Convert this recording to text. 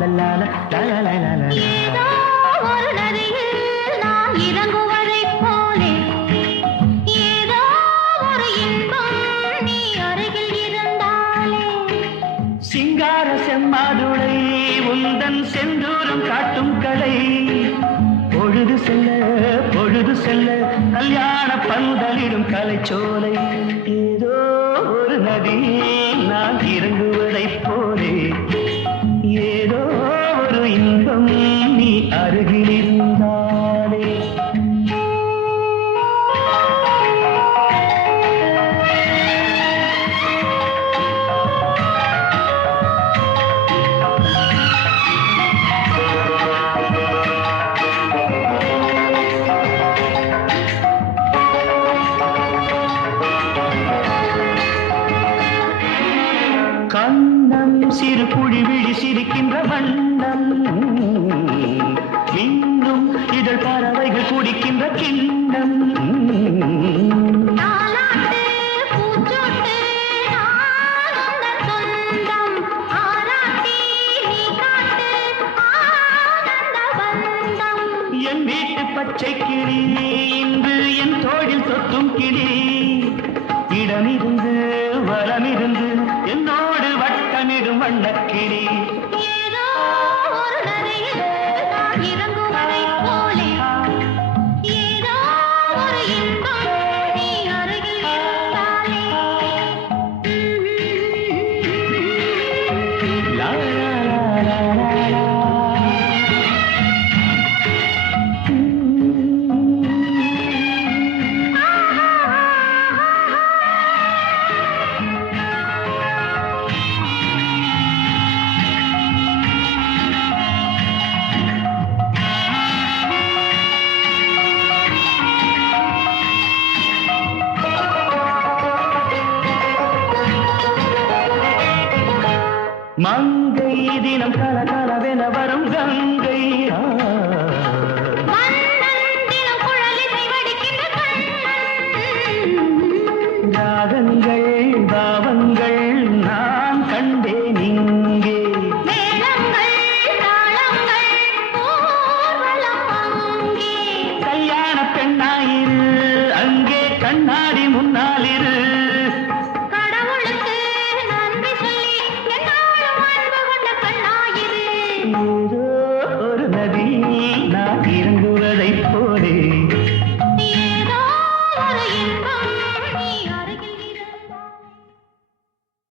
லல்லால லலலலலலா. ஏதோ ஒரு நதியில் நான் இறங்குவதைப் போலே ஏதோ ஒரு இன்பம் நீ அருகில் இருந்தாலே. சிங்கார செம்மாதுளை உந்தன் செந்தூரம் காட்டும் கலை பொழுது செல்ல கல்யாண பந்தலிடும் கலைச்சோலை. ஏதோ ஒரு நதியில் நான் இறங்குவதைப் போலே ஏதோ ஒரு இன்பம் நீ அருகில் இருந்தாலே. கண்ணம் சிறு குழி விழி சிரிக்கின்ற வண்ணம் இன்னும் இதழ் பறவைகள் குடிக்கின்ற கிண்ணம். தாலாட்டு பூச்சோட்டு நான் உந்தன் சொந்தம் ஆராட்டி நீ காட்டு ஆனந்த பந்தம். என் வீட்டு பச்சை கிளி இன்று என் தோழில் தொத்தும் கிளி இடமிருந்து வளமிருந்து என்னோடு வட்டமிடும் வண்ணக்கிளி. ஏதோ ஒரு நதியில் நான் இறங்குவதைப் போலே ஏதோ ஒரு இன்பம் நீ அருகில் இருந்தாலே. லா, லா, லா, லா, லா. மங்கை தினம் கலகலவென வரும் கங்கை. மன்னன் தினம் குழலிசை வடிக்கின்ற கண்ணன். ராகங்கள் பாவங்கள் நான் கண்டேன் இங்கே. மேளங்கள் தாளங்கள் ஊர்வலம் அங்கே. கல்யாண பெண்ணாயிரு அங்கே கண்ணாடி முன்னாலிரு. கடவுளுக்கு நன்றி சொல்லி என்னாலும் அன்பு கொண்ட கண்ணாயிரு. ஏதோ ஒரு நதி நான் இறங்க